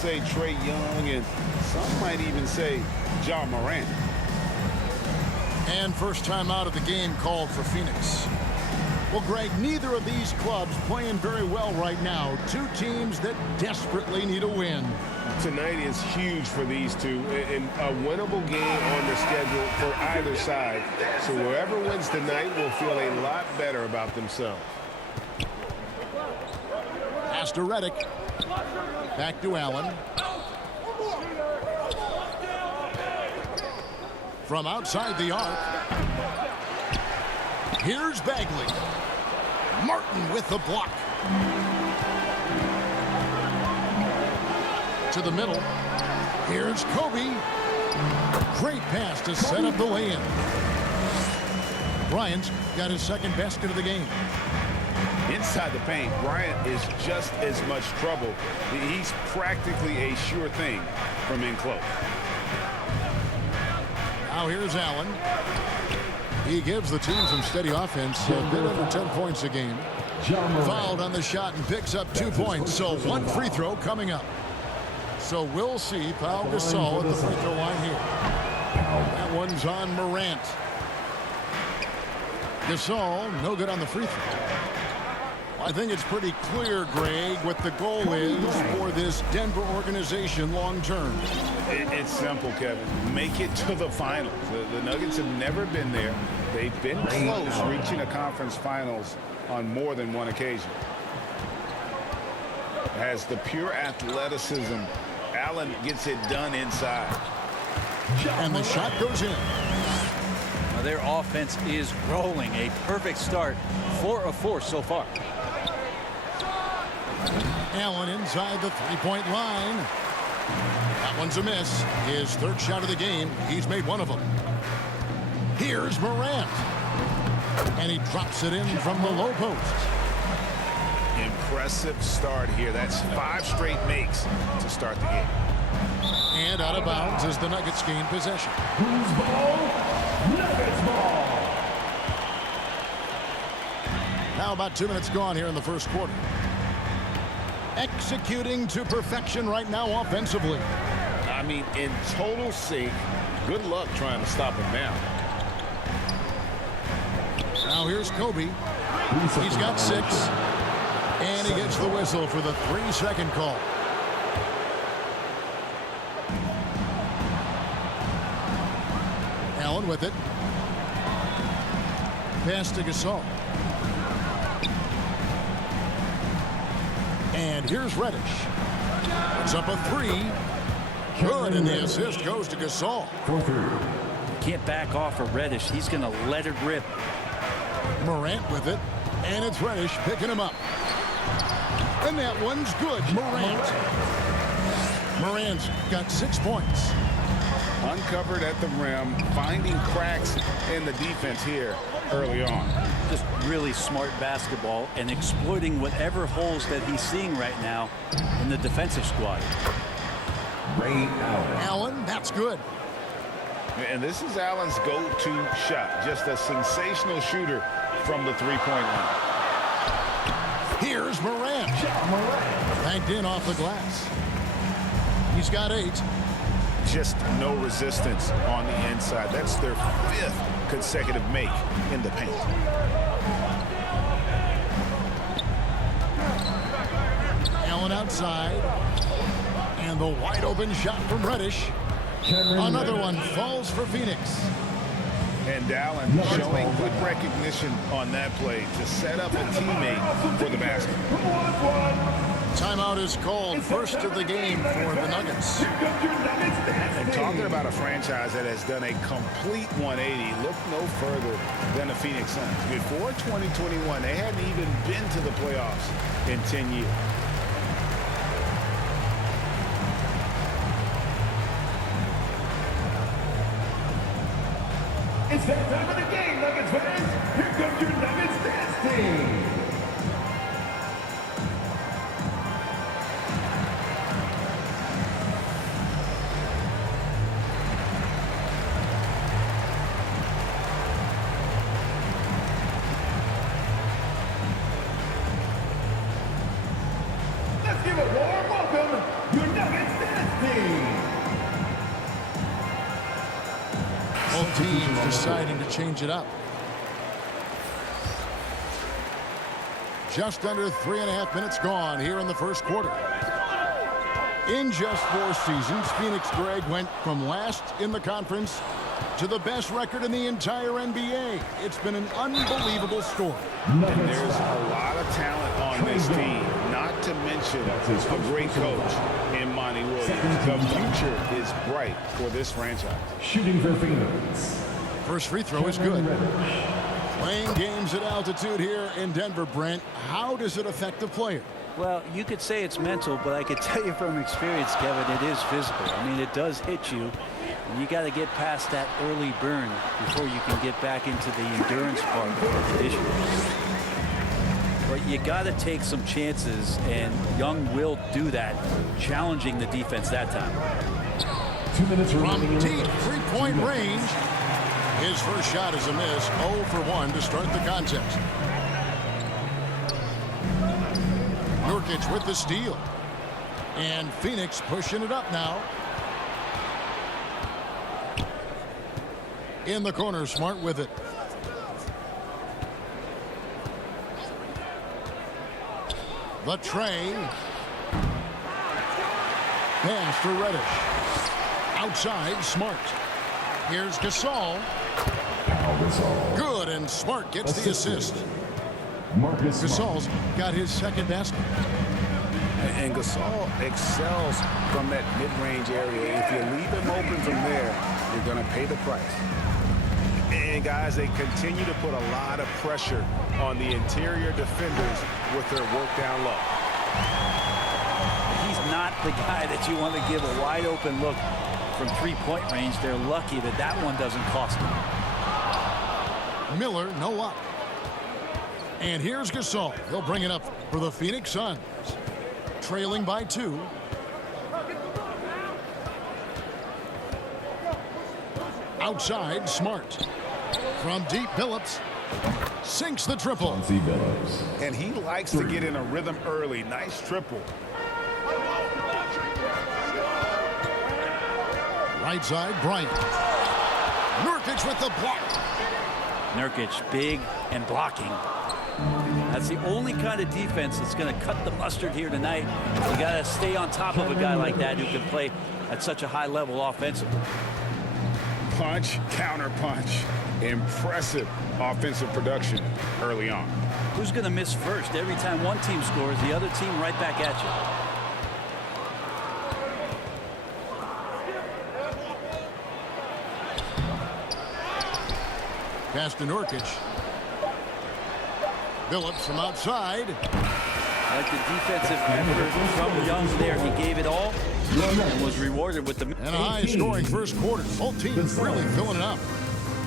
say Trae Young, and some might even say Ja Morant. And first time out of the game called for Phoenix. Well, Greg, neither of these clubs playing very well right now. Two teams that desperately need a win. Tonight is huge for these two, and a winnable game on the schedule for either side. So whoever wins tonight will feel a lot better about themselves. Pass to Redick. Back to Allen. From outside the arc. Here's Bagley. Martin with the block. To the middle. Here's Kobe. Great pass to set up the lay-in. Bryant's got his second basket of the game. Inside the paint, Bryant is just as much trouble. He's practically a sure thing from in close. Now here's Allen. He gives the team some steady offense. A bit under 10 points a game. Fouled on the shot and picks up 2 points. So one free throw coming up. So we'll see Pau Gasol at the free throw line here. That one's on Morant. Gasol, no good on the free throw. I think it's pretty clear, Greg, what the goal is for this Denver organization long term. It's simple, Kevin. Make it to the finals. The Nuggets have never been there. They've been close reaching a conference finals on more than one occasion. Has the pure athleticism. Allen gets it done inside. And the shot goes in. Now their offense is rolling. A perfect start. 4 of 4 so far. Allen inside the three-point line. That one's a miss. His third shot of the game. He's made one of them. Here's Morant. And he drops it in from the low post. Impressive start here. That's 5 straight makes to start the game. And out of bounds as the Nuggets gain possession. Who's ball? Nuggets ball. Now about 2 minutes gone here in the first quarter. Executing to perfection right now offensively. I mean, in total sync. Good luck trying to stop him now. Now here's Kobe. He's got 6. And he gets the whistle for the 3-second call. Allen with it. Pass to Gasol. And here's Reddish. Puts up a 3. Good, and the assist goes to Gasol. Can't back off of Reddish. He's going to let it rip. Morant with it. And it's Reddish picking him up. And that one's good. Morant's got 6 points. Uncovered at the rim, finding cracks in the defense here early on. Just really smart basketball and exploiting whatever holes that he's seeing right now in the defensive squad. Allen, that's good. And this is Allen's go-to shot. Just a sensational shooter from the three-point line. Here's Morant. Banked in off the glass. He's got 8. Just no resistance on the inside. That's their 5th consecutive make in the paint. Allen outside. And the wide open shot from Reddish. Another one falls for Phoenix. And Allen showing good recognition on that play to set up a teammate for the basket. Timeout is called, first of the game for the Nuggets. And talking about a franchise that has done a complete 180, look no further than the Phoenix Suns. Before 2021, they hadn't even been to the playoffs in 10 years. It's that time of the game, Nuggets fans. Here comes your Nuggets dance team. Let's give a warm welcome, your Nuggets Both teams deciding to change it up. Just under 3.5 minutes gone here in the first quarter. In just 4 seasons, Phoenix, Greg, went from last in the conference to the best record in the entire NBA. It's been an unbelievable story. And there's a lot of talent on this team, not to mention a great coach in Monty Williams. The future is bright for this franchise. Shooting for Phoenix. First free throw is good. Playing games at altitude here in Denver, Brent, how does it affect the player? Well, you could say it's mental, but I could tell you from experience, Kevin, it is physical. I mean, it does hit you. And you got to get past that early burn before you can get back into the endurance part of the condition. But you got to take some chances, and Young will do that, challenging the defense that time. 2 minutes From remaining. deep three-point range, his first shot is a miss, 0 for 1 to start the contest. Nurkic with the steal. And Phoenix pushing it up now. In the corner, Smart with it. The tray. Pass to Reddish. Outside, Smart. Here's Gasol. Good, and Smart gets the assist. Marcus Gasol's got his second basket. And Gasol excels from that mid-range area. If you leave him open from there, you're going to pay the price. And guys, they continue to put a lot of pressure on the interior defenders with their work down low. He's not the guy that you want to give a wide open look from three-point range. They're lucky that that one doesn't cost them. Miller, no luck. And here's Gasol. He'll bring it up for the Phoenix Suns. Trailing by 2. Outside, Smart. From deep, Billups sinks the triple. And he likes to get in a rhythm early. Nice triple. Right side, Bryant. Nurkic with the block. Nurkic, big and blocking. That's the only kind of defense that's going to cut the mustard here tonight. You got to stay on top of a guy like that who can play at such a high level offensively. Punch, counter punch. Impressive offensive production early on. Who's going to miss first? Every time one team scores, the other team right back at you. Pass to Nurkic. Billups from outside. Like the defensive effort from Young there. He gave it all and was rewarded with the... And a high-scoring first quarter. Both teams really filling it up.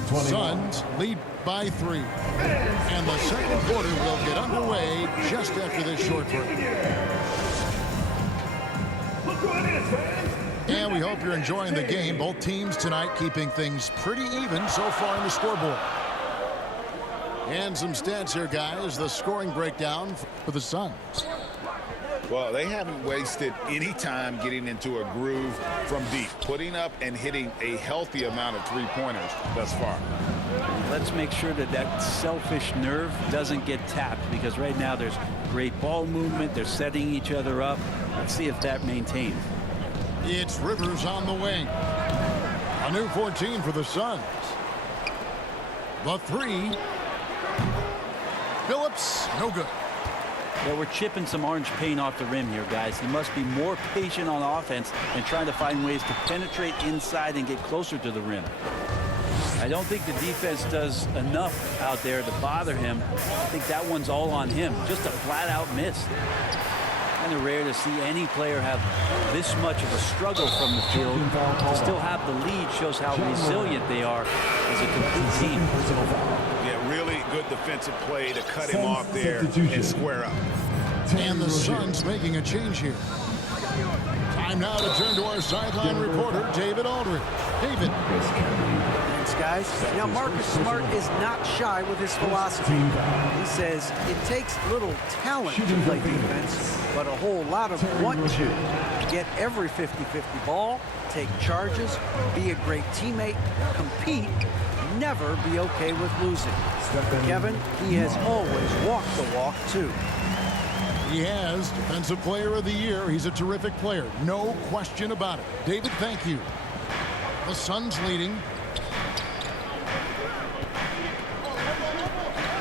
Suns lead by 3. And the second quarter will get underway just after this short break. Look who it is, fans. And we hope you're enjoying the game. Both teams tonight keeping things pretty even so far in the scoreboard. And some stats here, guys. The scoring breakdown for the Suns. Well, they haven't wasted any time getting into a groove from deep, putting up and hitting a healthy amount of three-pointers thus far. Let's make sure that that selfish nerve doesn't get tapped, because right now there's great ball movement. They're setting each other up. Let's see if that maintains. It's Rivers on the wing. A new 14 for the Suns. The 3. Billups, no good. Yeah, we're chipping some orange paint off the rim here, guys. He must be more patient on offense and trying to find ways to penetrate inside and get closer to the rim. I don't think the defense does enough out there to bother him. I think that one's all on him. Just a flat-out miss. Kind of rare to see any player have this much of a struggle from the field. To still have the lead shows how resilient they are as a complete team. Yeah, really good defensive play to cut him off there and square up. And the Suns making a change here. Time now to turn to our sideline reporter, David Aldridge. David. Thanks, guys. Now, Marcus Smart is not shy with his philosophy. He says it takes little talent to play defense, but a whole lot of want to. Get every 50-50 ball, take charges, be a great teammate, compete, never be okay with losing. Kevin, he has always walked the walk, too. He has Defensive Player of the Year. He's a terrific player. No question about it. David, thank you. The Suns leading.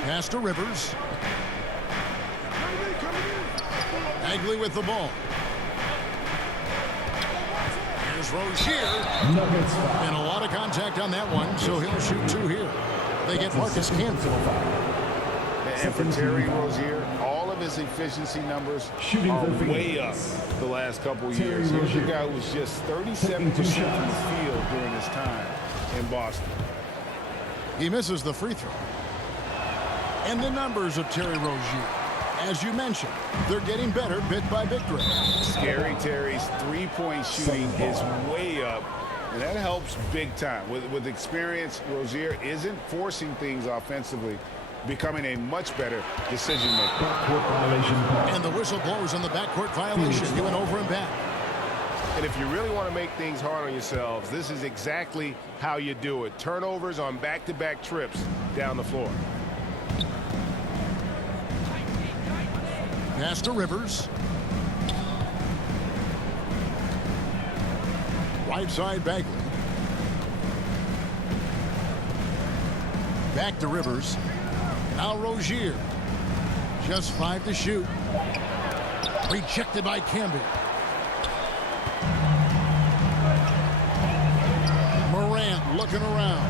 Pass to Rivers. Bagley with the ball. Here's Rozier. And a lot of contact on that one, so he'll shoot 2 here. They get Marcus Canfield. And for Terry Rozier, all of his efficiency numbers are way up the last couple of years. Here's a guy who was just 37% from the field during his time in Boston. He misses the free throw. And the numbers of Terry Rozier, as you mentioned, they're getting better bit by bit. Scary Terry's three-point shooting is way up, and that helps big time. With experience, Rozier isn't forcing things offensively, becoming a much better decision maker. And the whistle blows on the backcourt violation. He went over and back. And if you really want to make things hard on yourselves, this is exactly how you do it. Turnovers on back-to-back trips down the floor. Pass to Rivers. Right side Bagley. Back to Rivers. Now Rozier. Just 5 to shoot. Rejected by Camby. Morant looking around.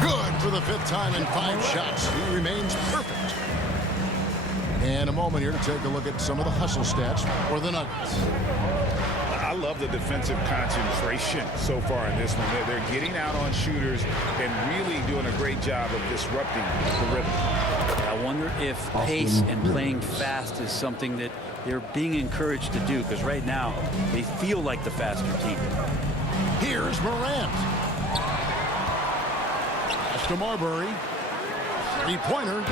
Good for the 5th time in 5 shots. He remains perfect. And a moment here to take a look at some of the hustle stats for the Nuggets. I love the defensive concentration so far in this one. They're getting out on shooters and really doing a great job of disrupting the rhythm. I wonder if pace and playing fast is something that they're being encouraged to do, because right now they feel like the faster team. Here's Morant. Pass to Marbury. 3-pointer.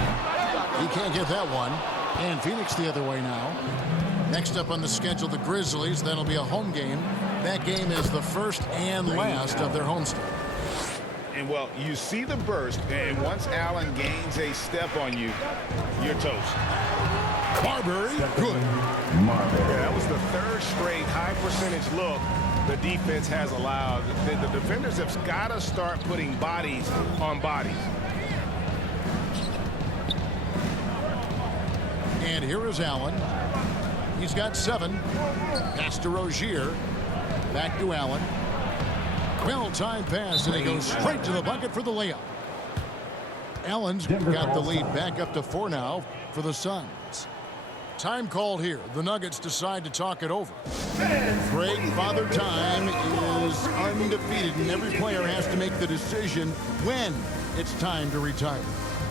He can't get that one. And Phoenix the other way now. Next up on the schedule, the Grizzlies. That'll be a home game. That game is the first and last of their homestand. And, well, you see the burst, and once Allen gains a step on you, you're toast. Marbury, good. Yeah, that was the 3rd straight high-percentage look the defense has allowed. The defenders have got to start putting bodies on bodies. And here is Allen. He's got 7. Pass to Rozier. Back to Allen. Well-timed pass, and he goes straight to the bucket for the layup. Allen's got the lead back up to 4 now for the Suns. Time called here. The Nuggets decide to talk it over. Greg, Father Time is undefeated, and every player has to make the decision when it's time to retire.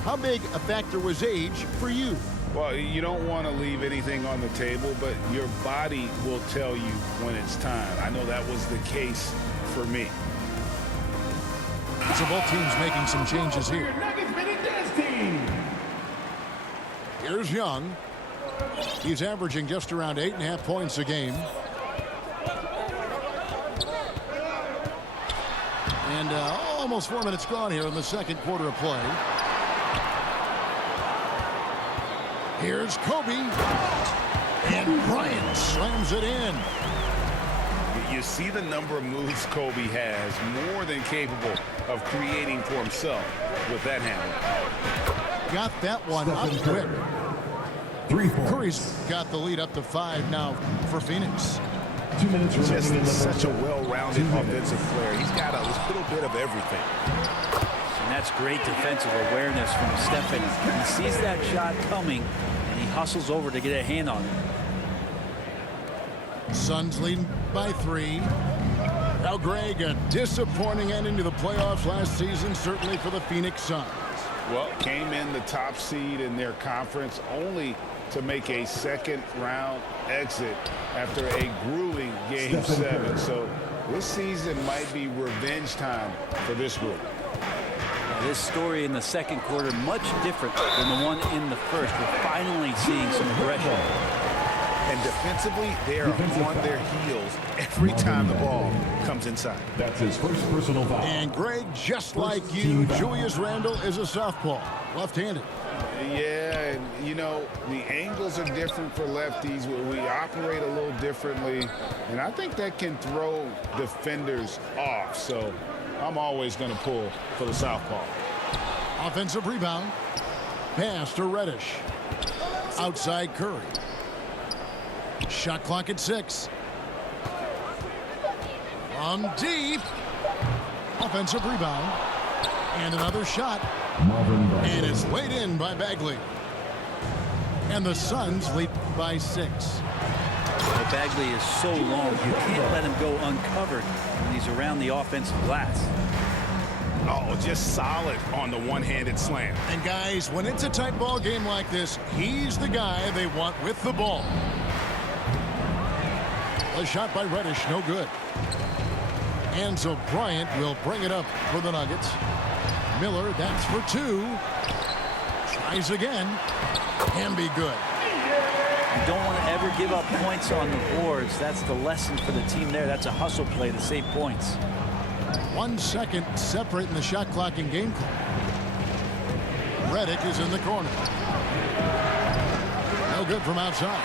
How big a factor was age for you? Well, you don't want to leave anything on the table, but your body will tell you when it's time. I know that was the case for me. So both teams making some changes here. Nuggets minute dance team. Here's Young. He's averaging just around 8.5 points a game. And almost 4 minutes gone here in the second quarter of play. Here's Kobe. And Bryant slams it in. You see the number of moves Kobe has, more than capable of creating for himself with that handle. Got that one up quick. Curry's got the lead up to 5 now for Phoenix. 2 minutes Just remaining in the such a first. well-rounded offensive player. He's got a little bit of everything. And that's great defensive awareness from Stephen. He sees that shot coming, and he hustles over to get a hand on it. Suns leading by 3. Now, Greg, a disappointing ending to the playoffs last season, certainly for the Phoenix Suns. Well, came in the top seed in their conference, only to make a second-round exit after a grueling Game 7. So this season might be revenge time for this group. This story in the second quarter much different than the one in the first. We're finally seeing some aggression. And defensively, they are on their heels every time the ball comes inside. That's his first personal foul. And Greg, just like you, Julius Randle is a southpaw, left-handed. Yeah, and you know, the angles are different for lefties. We operate a little differently, and I think that can throw defenders off. So I'm always going to pull for the southpaw. Offensive rebound. Pass to Reddish. Outside Curry. Shot clock at 6. From deep. Offensive rebound. And another shot. And it's laid in by Bagley. And the Suns lead by 6. Well, Bagley is so long, you can't let him go uncovered when he's around the offensive glass. Oh, just solid on the one-handed slam. And guys, when it's a tight ball game like this, he's the guy they want with the ball. A shot by Reddish, no good. And so Bryant will bring it up for the Nuggets. Miller, that's for 2. Tries again. Can be good. You don't want to ever give up points on the boards. That's the lesson for the team there. That's a hustle play to save points. 1 second separating the shot clock and game clock. Redick is in the corner. No good from outside.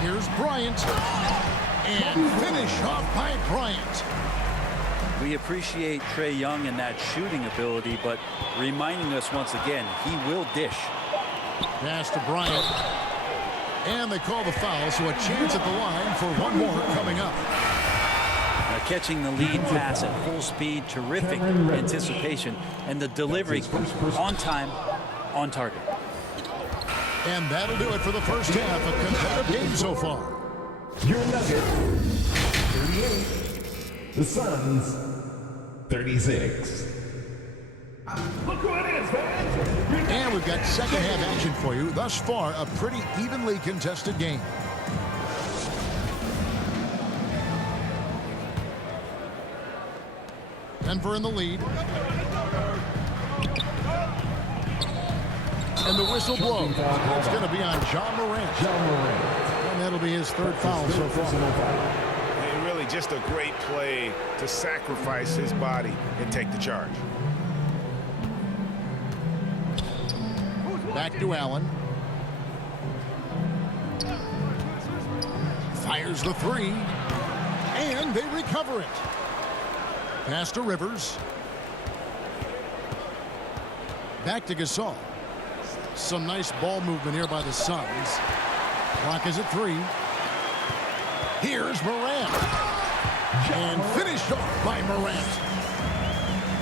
Here's Bryant. And finish off by Bryant. We appreciate Trae Young and that shooting ability, but reminding us once again, he will dish. Pass to Bryant. And they call the foul, so a chance at the line for one more coming up. Now catching the lead pass at full speed, terrific anticipation, and the delivery on time, on target. And that'll do it for the first half. A competitive game so far. Your Nuggets, 38. The Suns, 36. Look who it is, fans. And we've got second half action for you. Thus far, a pretty evenly contested game. Denver in the lead. And the whistle blows. It's going to be on John Morant. And that'll be his third foul so far. And really just a great play to sacrifice his body and take the charge. Back to Allen. Fires the 3. And they recover it. Pass to Rivers. Back to Gasol. Some nice ball movement here by the Suns. Clock is at 3. Here's Morant. And finished off by Morant.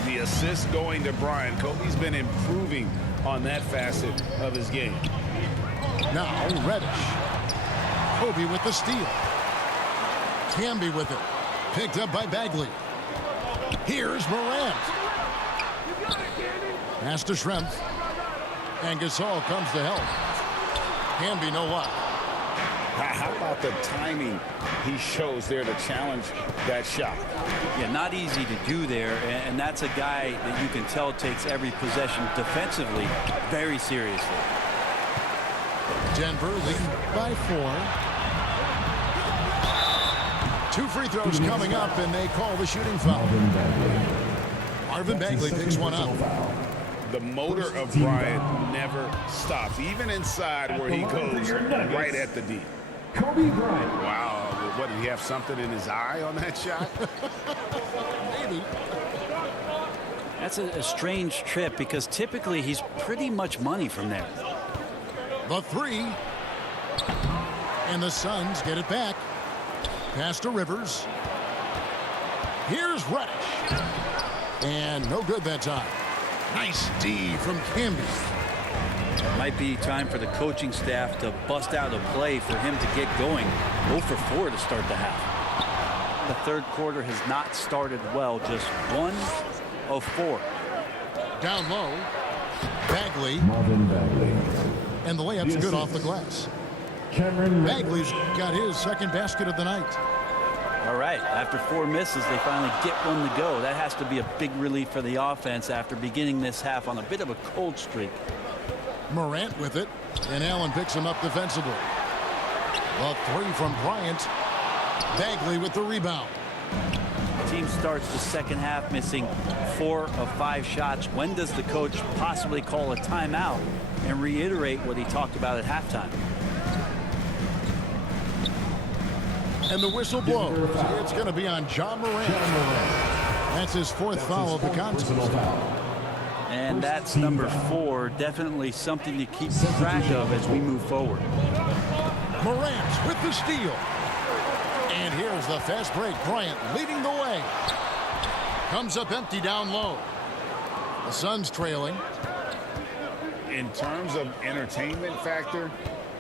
The assist going to Bryant. Kobe's been improving on that facet of his game. Now Reddish. Kobe with the steal. Camby with it. Picked up by Bagley. Here's Morant. Pass to Schrempf. And Gasol comes to help. Camby no what. How about the timing he shows there to challenge that shot? Yeah, not easy to do there, and that's a guy that you can tell takes every possession defensively very seriously. Denver leading by 4. 2 free throws coming up, and they call the shooting foul. Marvin Bagley picks one up. The motor of Bryant never stops, even inside where he goes right at the D. Kobe Bryant. Wow, what, did he have something in his eye on that shot? Maybe. That's a strange trip because typically he's pretty much money from there. The 3. And the Suns get it back. Pass to Rivers. Here's Reddish. And no good that time. Nice D from Camby. Might be time for the coaching staff to bust out a play for him to get going. 0 for 4 to start the half. The third quarter has not started well. Just 1 of 4. Down low. Bagley. Marvin Bagley. And the layup's good off the glass. Cameron Bagley's got his second basket of the night. All right, after 4 misses, they finally get one to go. That has to be a big relief for the offense after beginning this half on a bit of a cold streak. Morant with it, and Allen picks him up defensively. The three from Bryant. Bagley with the rebound. The team starts the second half missing 4 of 5 shots. When does the coach possibly call a timeout and reiterate what he talked about at halftime? And the whistle blows. It's going to be on Ja Morant. That's his 4th foul of the contest. And that's number 4. Definitely something to keep track of as we move forward. Morant with the steal. And here's the fast break. Bryant leading the way. Comes up empty down low. The Suns trailing. In terms of entertainment factor,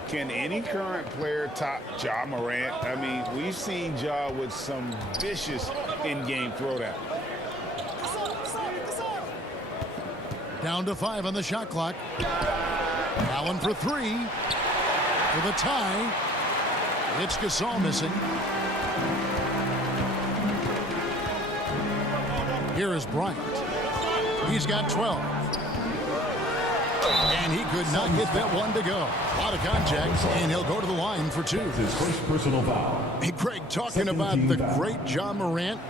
can any current player top Ja Morant? I mean, we've seen Ja with some vicious in-game throwdown. Down to 5 on the shot clock. Allen for 3. For the tie. It's Gasol missing. Here is Bryant. He's got 12. And he could not get that one to go. A lot of contact, and he'll go to the line for 2. his first personal foul. Hey, Greg, talking about the great Ja Morant,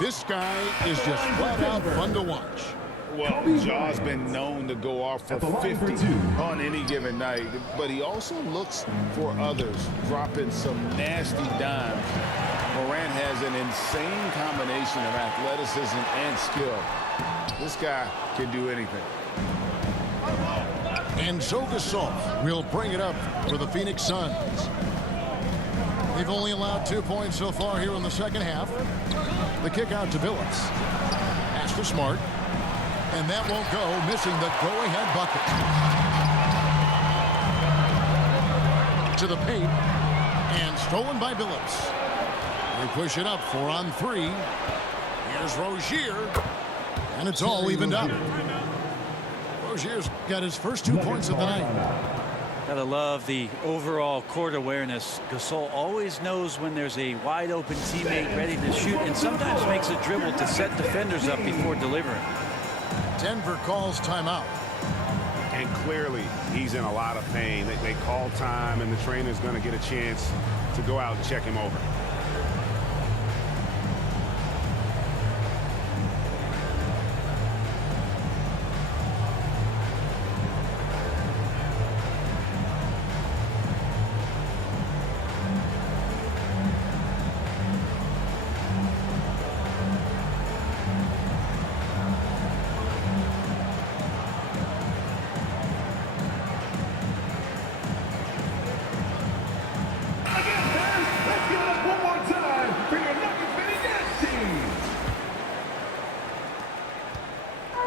this guy is just flat out fun to watch. Well, Ja's been known to go off for 50 on any given night, but he also looks for others, dropping some nasty dimes. Morant has an insane combination of athleticism and skill. This guy can do anything. And so Gasol will bring it up for the Phoenix Suns. They've only allowed 2 points so far here in the second half. The kick out to Billups. Pass to Smart. And that won't go, missing the go-ahead bucket. To the paint. And stolen by Billups. They push it up 4 on 3. Here's Rozier. And it's all evened up. Rozier's got his first 2 points of the night. Gotta love the overall court awareness. Gasol always knows when there's a wide open teammate ready to shoot, and sometimes makes a dribble to set defenders up before delivering. Denver calls timeout. And clearly, he's in a lot of pain. They call time, and the trainer's going to get a chance to go out and check him over.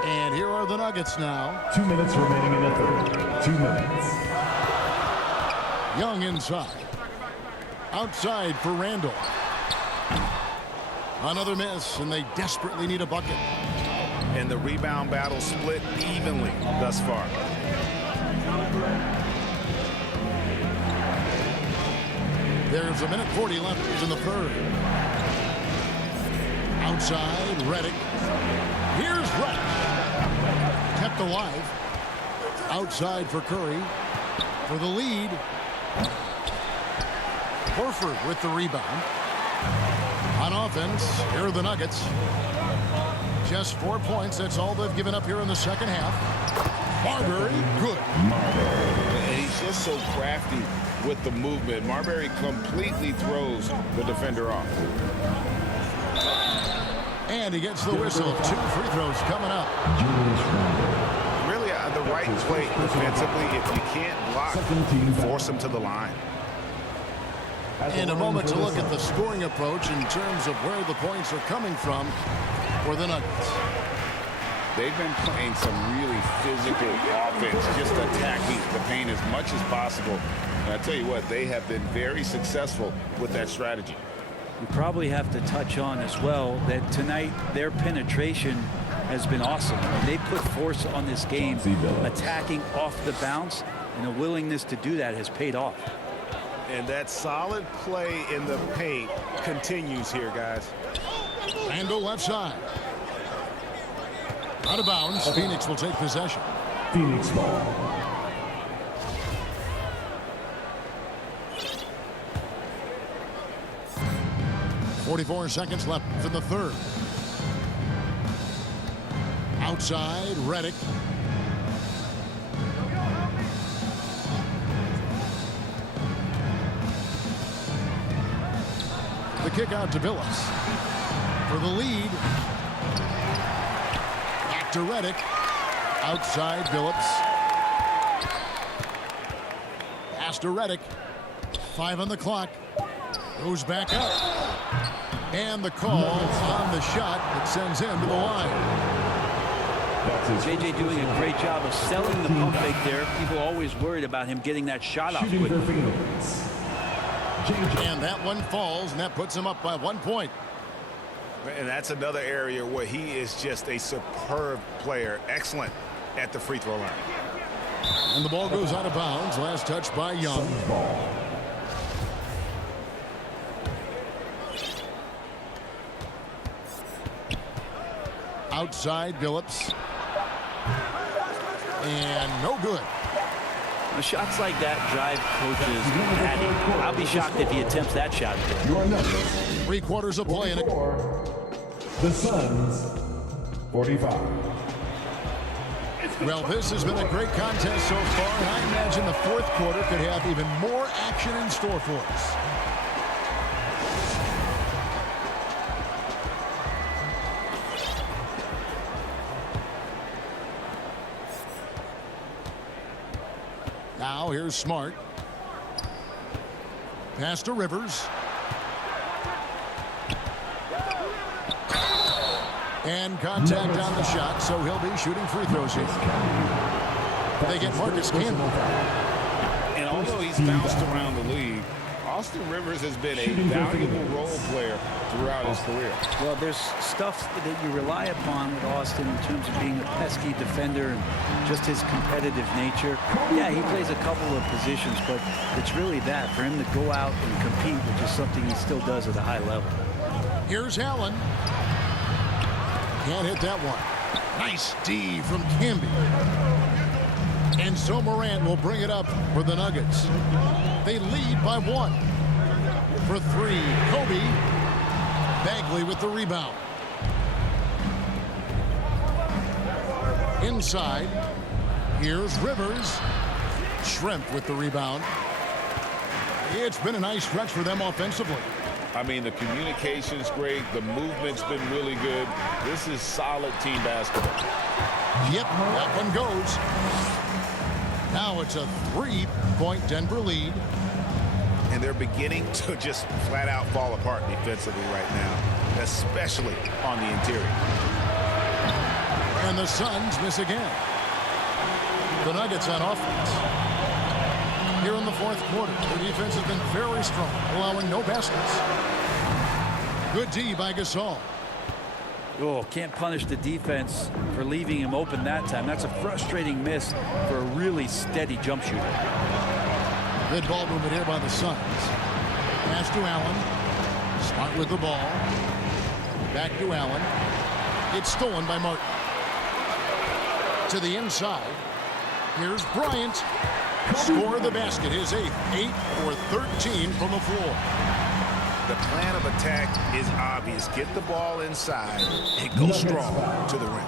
And here are the Nuggets now. 2 minutes remaining in the third. 2 minutes. Young inside. Outside for Randall. Another miss, and they desperately need a bucket. And the rebound battle split evenly thus far. There's a minute 40 left in the third. Outside, Redick. Here's Redick. Kept alive. Outside for Curry. For the lead. Horford with the rebound. On offense, here are the Nuggets. Just 4 points. That's all they've given up here in the second half. Marbury, good. And he's just so crafty with the movement. Marbury completely throws the defender off. And he gets the whistle. 2 free throws coming up. Really the right play defensively. If you can't block, force him to the line. And a moment to look at the scoring approach in terms of where the points are coming from for the Nuggets. They've been playing some really physical offense, just attacking the paint as much as possible. And I tell you what, they have been very successful with that strategy. We probably have to touch on as well that tonight their penetration has been awesome. They put force on this game, attacking off the bounce, and a willingness to do that has paid off. And that solid play in the paint continues here, guys. Randall left side. Out of bounds. Phoenix will take possession. Phoenix ball. .44 seconds left in the third. Outside, Redick. The kick out to Billups. For the lead. Back to Redick. Outside, Billups. Pass to Redick. 5 on the clock. Goes back up. And the call on the shot that sends him to the line. JJ doing a great job of selling the pump fake there. People always worried about him getting that shot off Shooting for quickly. Phoenix. And that one falls, and that puts him up by 1 point. And that's another area where he is just a superb player. Excellent at the free throw line. And the ball goes out of bounds. Last touch by Young. Ball. Outside, Billups. And no good. Shots like that drive coaches batty. I'll be shocked if he attempts that shot. Your numbers. 3/4 of play in it. The Suns, 45. Well, this has been a great contest so far, and I imagine the fourth quarter could have even more action in store for us. Now here's Smart. Pass to Rivers. And contact on the shot, so he'll be shooting free throws here. They get Marcus Camby. And although he's bounced around the league, Austin Rivers has been a valuable role player throughout his career. Well, there's stuff that you rely upon with Austin in terms of being a pesky defender and just his competitive nature. Yeah, he plays a couple of positions, but it's really that, for him to go out and compete, which is something he still does at a high level. Here's Allen. Can't hit that one. Nice D from Camby. And so Morant will bring it up for the Nuggets. They lead by 1. For 3, Kobe. Bagley with the rebound. Inside. Here's Rivers. Schrempf with the rebound. It's been a nice stretch for them offensively. I mean, the communication's great. The movement's been really good. This is solid team basketball. Yep, that one goes. Now it's a 3-point Denver lead. And they're beginning to just flat out fall apart defensively right now, especially on the interior. And the Suns miss again. The Nuggets on offense. Here in the fourth quarter, the defense has been very strong, allowing no baskets. Good D by Gasol. Oh, can't punish the defense for leaving him open that time. That's a frustrating miss for a really steady jump shooter. Good ball movement here by the Suns. Pass to Allen. Smart with the ball. Back to Allen. It's stolen by Martin. To the inside. Here's Bryant. Score the basket, his 8th. 8 for 13 from the floor. The plan of attack is obvious. Get the ball inside and go strong to the rim.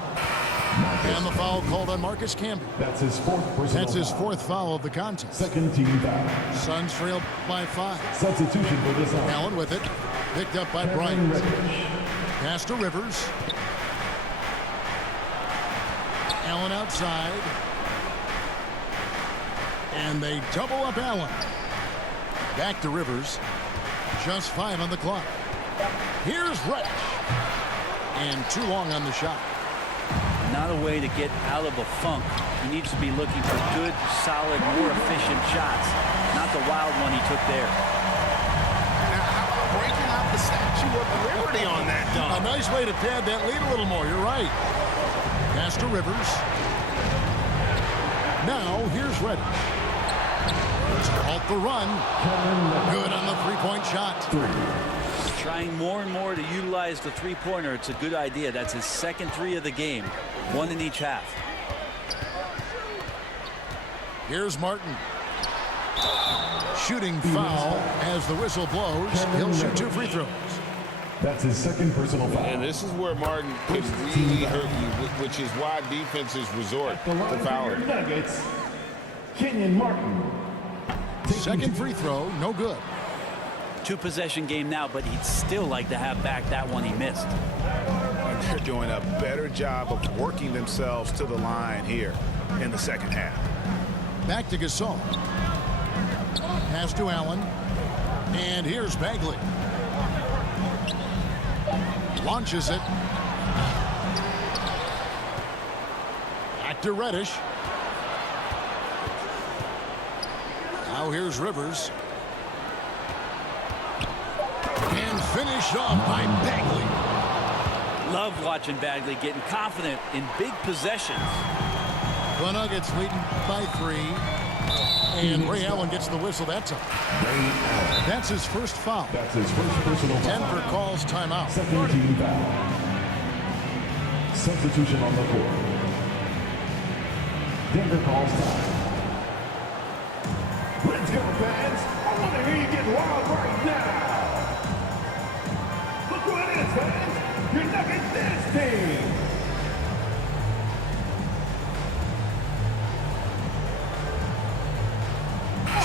And the foul called on Marcus Camby. That's his fourth personal That's his foul. 4th foul of the contest. Second team foul. Suns trail by 5. Substitution for this one. Allen with it. Picked up by Cameron Bryant. Reddish. Pass to Rivers. Allen outside. And they double up Allen. Back to Rivers. Just 5 on the clock. Here's Reddish. And too long on the shot. Not a way to get out of a funk. He needs to be looking for good, solid, more efficient shots. Not the wild one he took there. Now, how about breaking out the statue with liberty on that A dunk. nice way to pad that lead a little more. You're right. Pass to Rivers. Now here's Reddish. To halt the run. Good on the three-point shot. Trying more and more to utilize the three-pointer. It's a good idea. That's his second three of the game. One in each half. Here's Martin. Shooting foul as the whistle blows. He'll shoot 2 free throws. That's his second personal foul. And this is where Martin can really hurt you, which is why defenses resort The to line for fouling. your Nuggets, Kenyon Martin. Second free throw, no good. 2-possession game now, but he'd still like to have back that one he missed. And they're doing a better job of working themselves to the line here in the second half. Back to Gasol. Pass to Allen. And here's Bagley. Launches it. Back to Reddish. Now here's Rivers. And finished off by Bagley. Love watching Bagley getting confident in big possessions. The Nuggets leading by 3. And Ray Allen gets the whistle that time. That's his first foul. That's his first personal foul. Denver calls timeout. Second team foul. Substitution on the court. Denver calls time. Let's go, fans. I want to hear you get wild right now. Look who it is, fans. Your Nuggets dance team.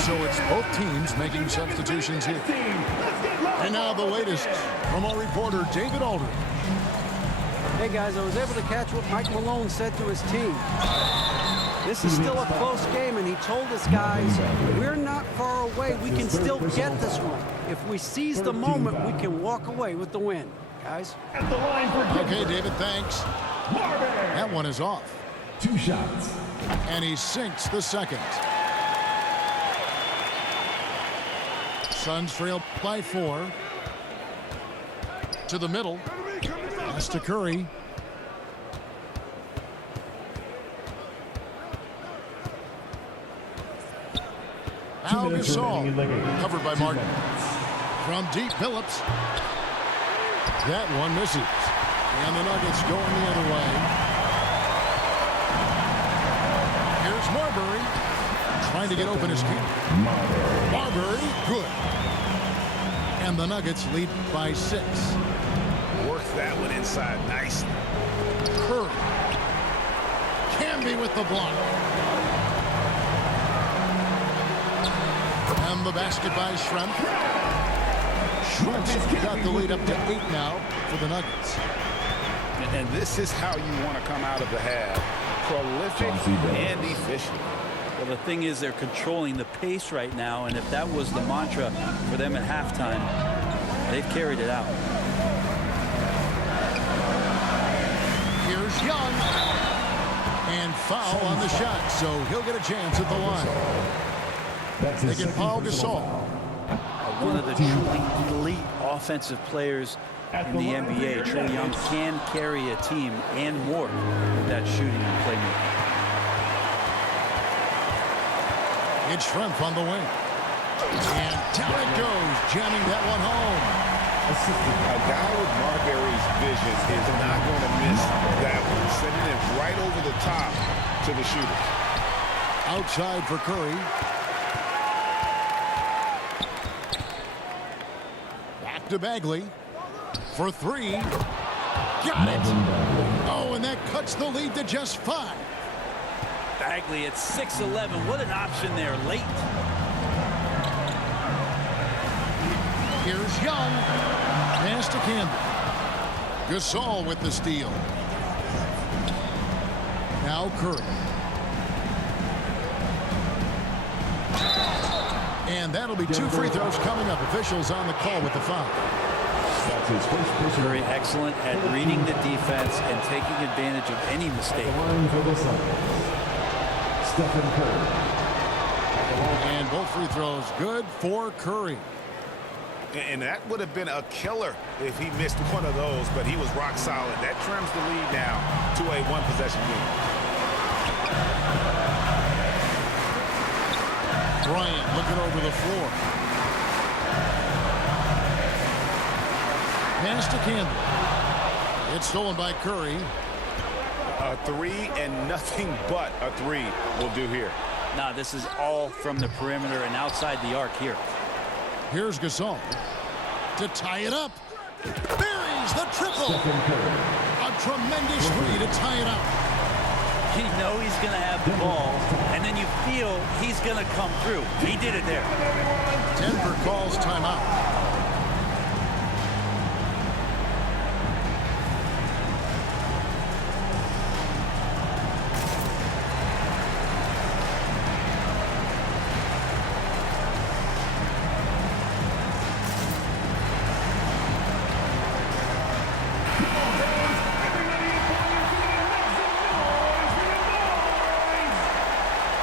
So it's both teams making substitutions here. And now the latest from our reporter, David Aldridge. Hey, guys, I was able to catch what Mike Malone said to his team. This is still a close game, and he told us, guys, we're not far away. We can still get this one. If we seize the moment, we can walk away with the win. Guys? At the line for Okay, David, thanks. Marvin. That one is off. 2 shots. And he sinks the second. Suns trail by 4. To the middle. Pass to Curry. Al Gasol. Covered by Martin. From deep, Phillips. That one misses. And the Nuggets going the other way. Here's Marbury. Trying to get open his keeper. Marbury, good. And the Nuggets lead by 6. Work that one inside nicely. Curry. Camby with the block. And the basket by Schrempf. Schrempf's got the lead up to 8 now for the Nuggets. And this is how you want to come out of the half. Prolific and efficient. Well, the thing is they're controlling the pace right now, and if that was the mantra for them at halftime, they've carried it out. Here's Young. And foul on the shot, so he'll get a chance at the line. They get Paul Gasol. One of the truly elite offensive players in the NBA. Trae Young can carry a team and more with that shooting and playmaking. It's Schrempf on the wing. And down it goes, jamming that one home. A guy with Marbury's vision is not going to miss that one. Sending it right over the top to the shooter. Outside for Curry. Back to Bagley. For 3. Got it. Oh, and that cuts the lead to just 5. Bagley at 6'11". What an option there late. Here's Young. Pass to Camby. Gasol with the steal. Now Curry. And that'll be 2 free throws coming up. Officials on the call with the foul. That's his first personal. Very excellent at reading the defense and taking advantage of any mistake. The line for the Suns, Stephen Curry. And both free throws good for Curry. And that would have been a killer if he missed one of those, but he was rock solid. That trims the lead now to a one-possession game. Bryant looking over the floor. Pass to Campbell. It's stolen by Curry. A three and nothing but a three will do here. Now, this is all from the perimeter and outside the arc here. Here's Gasol to tie it up. Buries the triple. A tremendous three to tie it up. You know he's going to have the ball, and then you feel he's going to come through. He did it there. Denver calls timeout.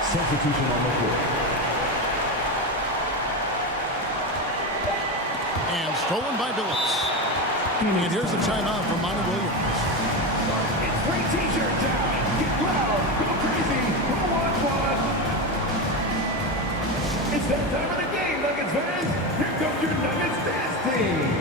Substitution on the court. And stolen by Billups. And here's the timeout from Monty Williams. It's free t-shirt time. Get loud. Go crazy. Who wants one? It's that time of the game, Nuggets fans. Here comes your Nuggets dance team.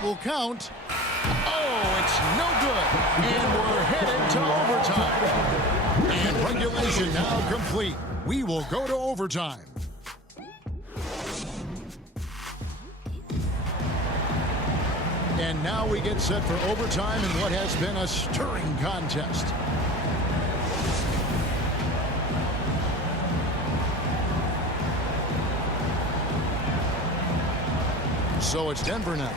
Will count. Oh, it's no good. And we're headed to overtime. And regulation now complete. We will go to overtime. And now we get set for overtime in what has been a stirring contest. So it's Denver now.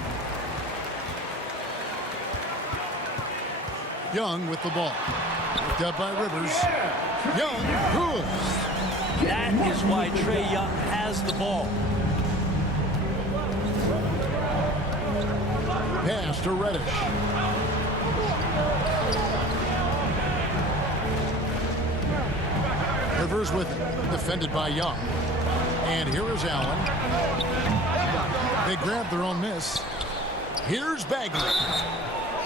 Young with the ball. Picked up by Rivers. Young, good. That is why Trae Young has the ball. Pass to Reddish. Rivers with it. Defended by Young. And here is Allen. They grab their own miss. Here's Bagley.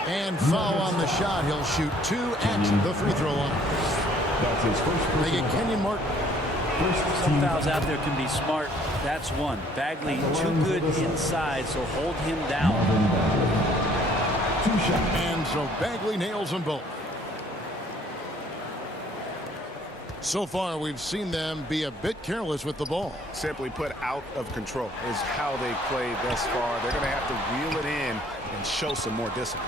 And foul on the shot. He'll shoot two at the free throw line. That's his first. They get Kenyon Martin. Some fouls out there can be smart. That's one. Bagley too good inside, so hold him down. And so Bagley nails them both. So far, we've seen them be a bit careless with the ball. Simply put, out of control is how they played thus far. They're going to have to reel it in and show some more discipline.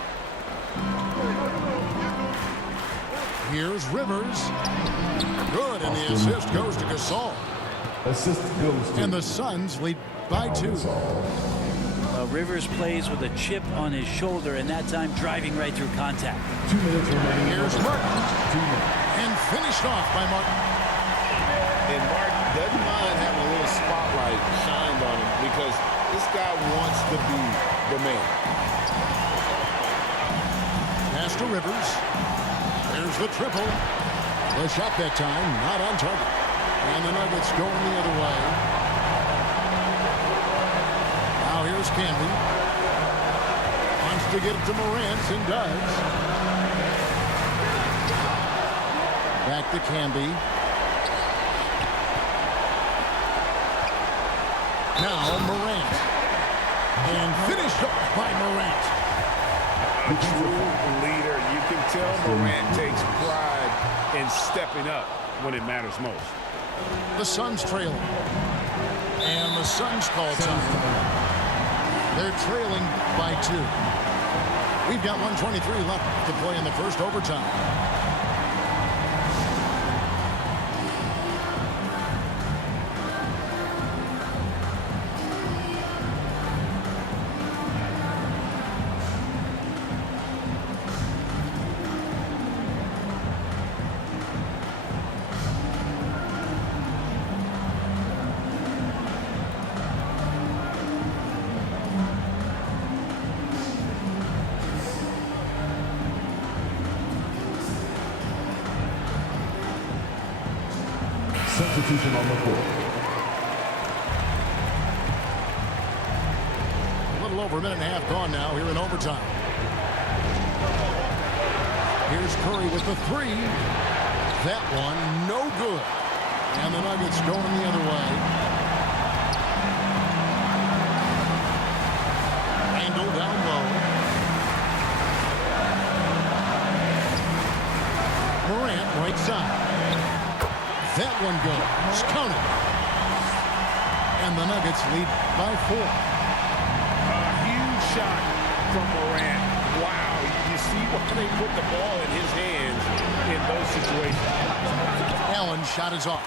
Here's Rivers. Good, and the assist goes to Gasol. Assist goes to. And the Suns lead by 2. Rivers plays with a chip on his shoulder, and that time driving right through contact. 2 minutes remaining. Here's Martin. 2 minutes. And finished off by Martin. And Martin doesn't mind having a little spotlight shined on him because this guy wants to be the man. Pass to Rivers. There's the triple. The shot that time, not on target. And the Nuggets going the other way. Now here's Camby. Wants to get it to Morant and does. Back to Camby. Now Morant. And finished off by Morant. A true leader. You can tell Morant takes pride in stepping up when it matters most. The Suns trailing. And the Suns call time. They're trailing by 2. We've got 1:23 left to play in the first overtime. substitution on the court. A little over a minute and a half gone now here in overtime. Here's Curry with the three. That one, no good. And the Nuggets going the other way. Randle down low. Morant right side. That one goes. Counted. And the Nuggets lead by 4. A huge shot from Morant. Wow, you see why they put the ball in his hands in those situations. Allen's shot is off.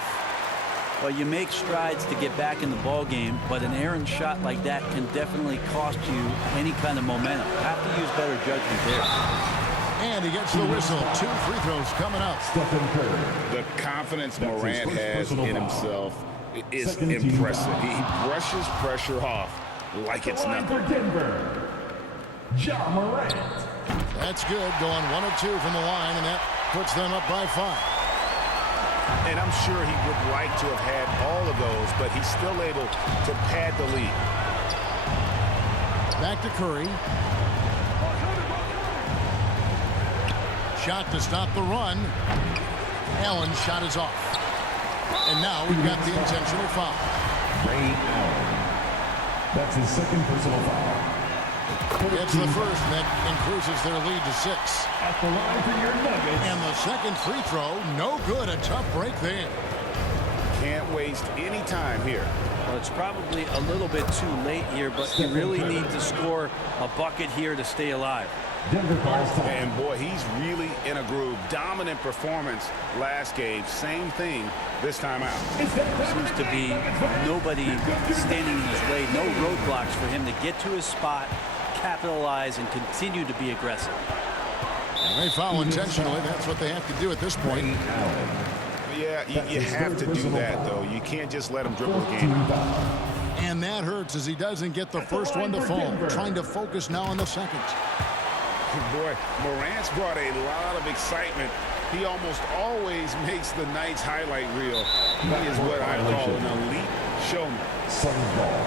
Well, you make strides to get back in the ball game, but an errant shot like that can definitely cost you any kind of momentum. You have to use better judgment there. And he gets the whistle. 2 free throws coming up. Stephen Curry. The confidence That's his Morant first has personal in foul. himself is Second team impressive. foul. He brushes pressure off like it's Line nothing. for Denver, Ja Morant. That's good. Going 1 of 2 from the line, and that puts them up by 5. And I'm sure he would like to have had all of those, but he's still able to pad the lead. Back to Curry. Shot to stop the run. Allen's shot is off. And now we've got the intentional foul. Ray Allen. That's his second personal foul. It's the first, and that increases their lead to 6. At the line for your Nuggets. And the second free throw, no good. A tough break there. Can't waste any time here. Well, it's probably a little bit too late here, but you really need to score a bucket here to stay alive. Denver calls time. And boy, he's really in a groove. Dominant performance last game. Same thing this time out. Seems to be nobody standing in his way, no roadblocks for him to get to his spot, capitalize, and continue to be aggressive. And they foul intentionally. That's what they have to do at this point. Yeah, you have to do that, though. You can't just let him dribble the game. And that hurts as he doesn't get the first one to fall. Trying to focus now on the second. Boy, Morant's brought a lot of excitement. He almost always makes the night's highlight reel. He is what I call an elite showman. Suns ball.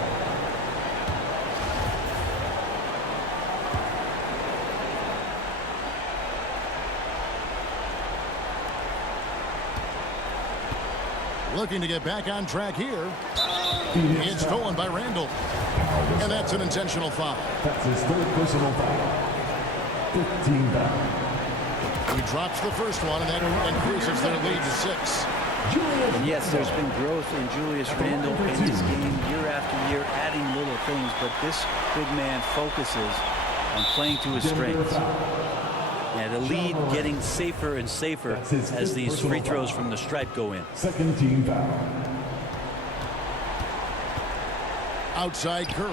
Looking to get back on track here. It's stolen by Randle. And that's an intentional foul. That's his third personal foul. 15 foul. He drops the first one, and that increases their lead to 6. Yes, there's been growth in Julius Randle in his game year after year, adding little things, but this big man focuses on playing to his strengths. And the lead getting safer and safer as these free throws from the stripe go in. Second team foul. Outside Curry.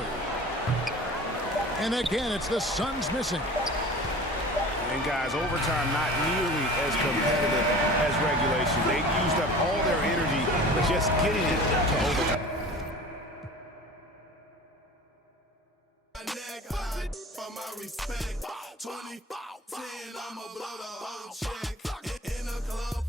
And again, it's the Suns missing. And guys, overtime not nearly as competitive as regulation. They used up all their energy just getting it to overtime. For my respect, 20, 10, I'ma blow the whole check. In a club